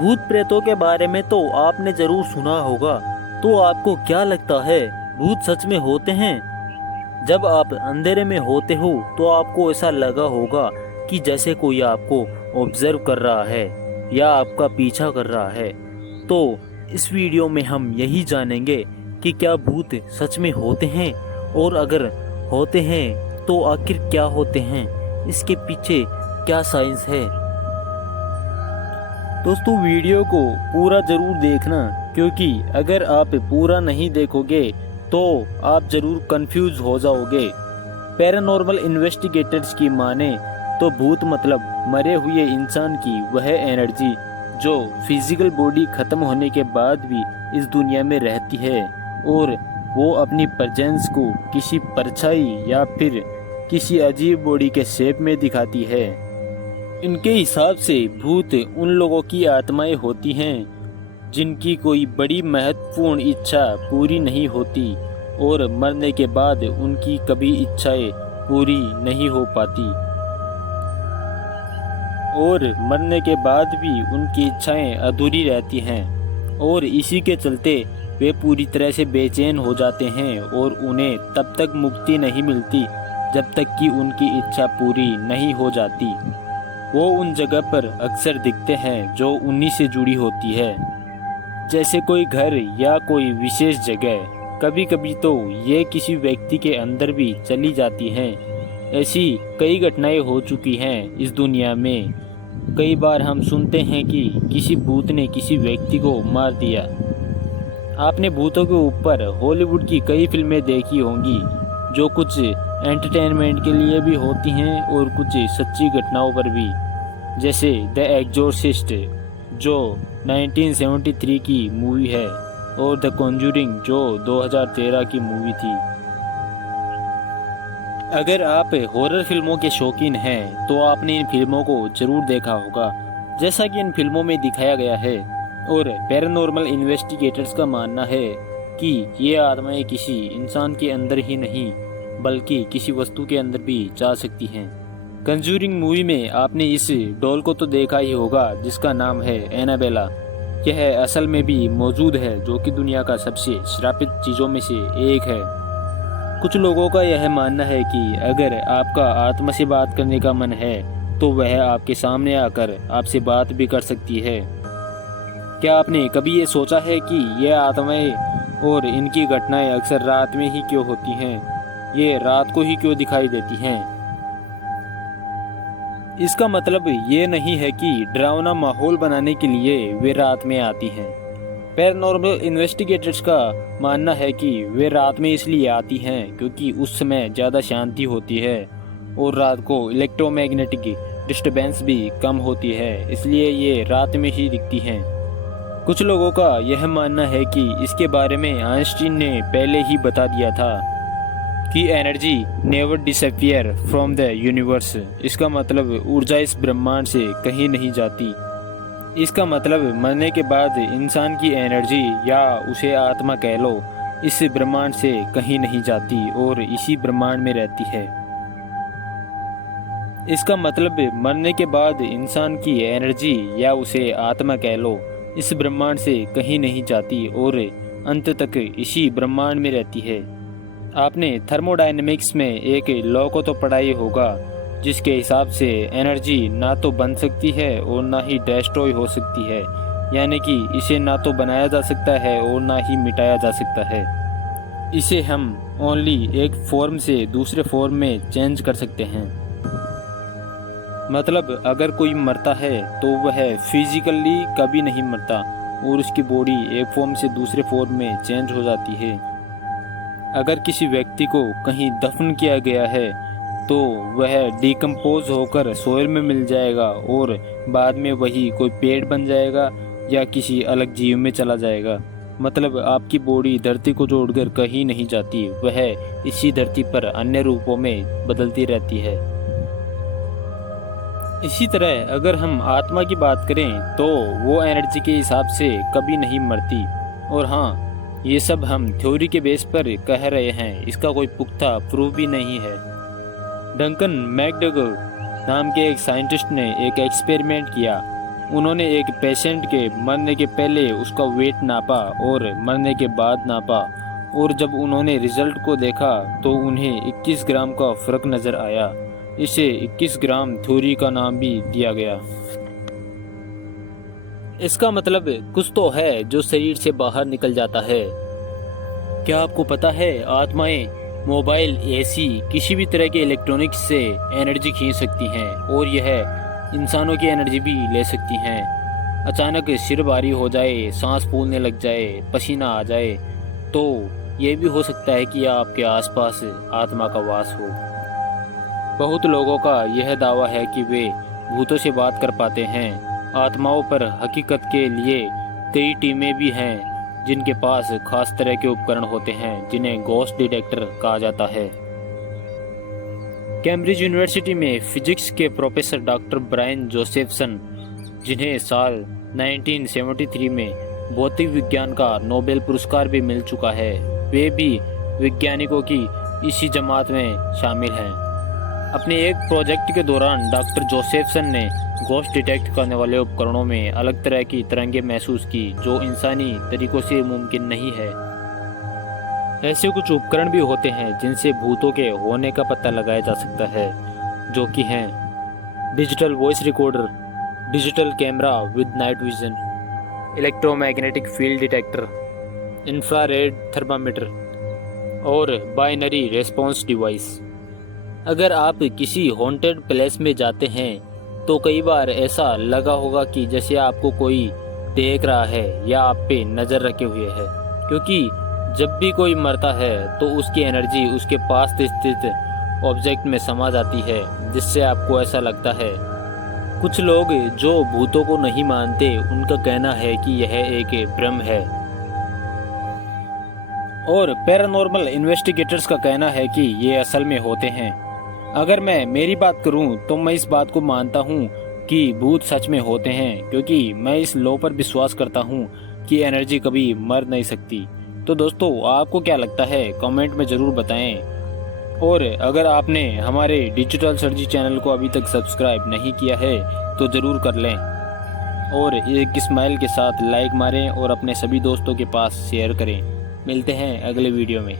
भूत प्रेतों के बारे में तो आपने जरूर सुना होगा। तो आपको क्या लगता है, भूत सच में होते हैं? जब आप अंधेरे में होते हो तो आपको ऐसा लगा होगा कि जैसे कोई आपको ऑब्जर्व कर रहा है या आपका पीछा कर रहा है। तो इस वीडियो में हम यही जानेंगे कि क्या भूत सच में होते हैं, और अगर होते हैं तो आखिर क्या होते हैं, इसके पीछे क्या साइंस है। दोस्तों, वीडियो को पूरा ज़रूर देखना, क्योंकि अगर आप पूरा नहीं देखोगे तो आप ज़रूर कंफ्यूज हो जाओगे। पैरानॉर्मल इन्वेस्टिगेटर्स की माने तो भूत मतलब मरे हुए इंसान की वह एनर्जी जो फिजिकल बॉडी ख़त्म होने के बाद भी इस दुनिया में रहती है, और वो अपनी प्रेजेंस को किसी परछाई या फिर किसी अजीब बॉडी के शेप में दिखाती है। इनके हिसाब से भूत उन लोगों की आत्माएं होती हैं जिनकी कोई बड़ी महत्वपूर्ण इच्छा पूरी नहीं होती, और मरने के बाद उनकी कभी इच्छाएं पूरी नहीं हो पाती, और मरने के बाद भी उनकी इच्छाएं अधूरी रहती हैं, और इसी के चलते वे पूरी तरह से बेचैन हो जाते हैं, और उन्हें तब तक मुक्ति नहीं मिलती जब तक कि उनकी इच्छा पूरी नहीं हो जाती। वो उन जगह पर अक्सर दिखते हैं जो उन्हीं से जुड़ी होती है, जैसे कोई घर या कोई विशेष जगह। कभी कभी तो ये किसी व्यक्ति के अंदर भी चली जाती हैं। ऐसी कई घटनाएं हो चुकी हैं इस दुनिया में। कई बार हम सुनते हैं कि किसी भूत ने किसी व्यक्ति को मार दिया। आपने भूतों के ऊपर हॉलीवुड की कई फिल्में देखी होंगी जो कुछ एंटरटेनमेंट के लिए भी होती हैं और कुछ सच्ची घटनाओं पर भी, जैसे द एग्जोर्सिस्ट जो 1973 की मूवी है, और द कॉन्जूरिंग जो 2013 की मूवी थी। अगर आप हॉरर फिल्मों के शौकीन हैं तो आपने इन फिल्मों को जरूर देखा होगा, जैसा कि इन फिल्मों में दिखाया गया है। और पैरानॉर्मल इन्वेस्टिगेटर्स का मानना है कि ये आत्माएं किसी इंसान के अंदर ही नहीं बल्कि किसी वस्तु के अंदर भी जा सकती हैं। कंजूरिंग मूवी में आपने इस डॉल को तो देखा ही होगा जिसका नाम है एनाबेला। यह असल में भी मौजूद है, जो कि दुनिया का सबसे श्रापित चीज़ों में से एक है। कुछ लोगों का यह मानना है कि अगर आपका आत्मा से बात करने का मन है तो वह आपके सामने आकर आपसे बात भी कर सकती है। क्या आपने कभी ये सोचा है कि यह आत्माएं और इनकी घटनाएं अक्सर रात में ही क्यों होती हैं? ये रात को ही क्यों दिखाई देती हैं? इसका मतलब ये नहीं है कि डरावना माहौल बनाने के लिए वे रात में आती हैं। पैरानॉर्मल इन्वेस्टिगेटर्स का मानना है कि वे रात में इसलिए आती हैं क्योंकि उस समय ज़्यादा शांति होती है, और रात को इलेक्ट्रोमैग्नेटिक डिस्टर्बेंस भी कम होती है, इसलिए ये रात में ही दिखती हैं। कुछ लोगों का यह मानना है कि इसके बारे में आइंस्टीन ने पहले ही बता दिया था कि energy never disappear from the universe. इसका मतलब ऊर्जा इस ब्रह्मांड से कहीं नहीं जाती। इसका मतलब मरने के बाद इंसान की एनर्जी, या उसे आत्मा कह लो, इस ब्रह्मांड से कहीं नहीं जाती और इसी ब्रह्मांड में रहती है। इसका मतलब मरने के बाद इंसान की एनर्जी, या उसे आत्मा कह लो, इस ब्रह्मांड से कहीं नहीं जाती और अंत तक इसी ब्रह्मांड में रहती है। आपने थर्मोडायनेमिक्स में एक लॉ को तो पढ़ा ही होगा, जिसके हिसाब से एनर्जी ना तो बन सकती है और ना ही डिस्ट्रॉय हो सकती है, यानी कि इसे ना तो बनाया जा सकता है और ना ही मिटाया जा सकता है। इसे हम ओनली एक फॉर्म से दूसरे फॉर्म में चेंज कर सकते हैं। मतलब अगर कोई मरता है तो वह फिजिकली कभी नहीं मरता और उसकी बॉडी एक फॉर्म से दूसरे फॉर्म में चेंज हो जाती है। अगर किसी व्यक्ति को कहीं दफन किया गया है तो वह डिकम्पोज होकर सोइल में मिल जाएगा और बाद में वही कोई पेड़ बन जाएगा या किसी अलग जीव में चला जाएगा। मतलब आपकी बॉडी धरती को जोड़कर कहीं नहीं जाती, वह इसी धरती पर अन्य रूपों में बदलती रहती है। इसी तरह अगर हम आत्मा की बात करें तो वो एनर्जी के हिसाब से कभी नहीं मरती। और हाँ, ये सब हम थ्योरी के बेस पर कह रहे हैं, इसका कोई पुख्ता प्रूफ भी नहीं है। डंकन मैकडगल नाम के एक साइंटिस्ट ने एक एक्सपेरिमेंट किया उन्होंने एक पेशेंट के मरने के पहले उसका वेट नापा और मरने के बाद नापा, और जब उन्होंने रिजल्ट को देखा तो उन्हें 21 ग्राम का फ़र्क नज़र आया। इसे 21 ग्राम थ्योरी का नाम भी दिया गया। इसका मतलब कुछ तो है जो शरीर से बाहर निकल जाता है। क्या आपको पता है आत्माएं मोबाइल, एसी, किसी भी तरह के इलेक्ट्रॉनिक्स से एनर्जी खींच सकती हैं और यह इंसानों की एनर्जी भी ले सकती हैं। अचानक सिर भारी हो जाए, सांस फूलने लग जाए, पसीना आ जाए, तो ये भी हो सकता है कि आपके आसपास आत्मा का वास हो। बहुत लोगों का यह दावा है कि वे भूतों से बात कर पाते हैं। आत्माओं पर हकीकत के लिए कई टीमें भी हैं जिनके पास खास तरह के उपकरण होते हैं जिन्हें घोस्ट डिटेक्टर कहा जाता है। कैम्ब्रिज यूनिवर्सिटी में फिजिक्स के प्रोफेसर डॉक्टर ब्रायन जोसेफसन, जिन्हें साल 1973 में भौतिक विज्ञान का नोबेल पुरस्कार भी मिल चुका है, वे भी वैज्ञानिकों की इसी जमात में शामिल हैं। अपने एक प्रोजेक्ट के दौरान डॉक्टर जोसेफसन ने घोस्ट डिटेक्ट करने वाले उपकरणों में अलग तरह की तरंगें महसूस की जो इंसानी तरीकों से मुमकिन नहीं है। ऐसे कुछ उपकरण भी होते हैं जिनसे भूतों के होने का पता लगाया जा सकता है, जो कि हैं digital voice recorder, digital camera with night vision, electromagnetic field detector, infrared thermometer और बाइनरी रेस्पॉन्स डिवाइस। अगर आप किसी हॉन्टेड प्लेस में जाते हैं तो कई बार ऐसा लगा होगा कि जैसे आपको कोई देख रहा है या आप पे नज़र रखे हुए है, क्योंकि जब भी कोई मरता है तो उसकी एनर्जी उसके पास स्थित ऑब्जेक्ट में समा जाती है, जिससे आपको ऐसा लगता है। कुछ लोग जो भूतों को नहीं मानते उनका कहना है कि यह एक भ्रम है, और पैरानॉर्मल इन्वेस्टिगेटर्स का कहना है कि ये असल में होते हैं। अगर मैं मेरी बात करूं तो मैं इस बात को मानता हूं कि भूत सच में होते हैं, क्योंकि मैं इस लॉ पर विश्वास करता हूं कि एनर्जी कभी मर नहीं सकती। तो दोस्तों, आपको क्या लगता है कमेंट में ज़रूर बताएं। और अगर आपने हमारे डिजिटल सर्जी चैनल को अभी तक सब्सक्राइब नहीं किया है तो ज़रूर कर लें, और एक स्माइल के साथ लाइक मारें और अपने सभी दोस्तों के पास शेयर करें। मिलते हैं अगले वीडियो में।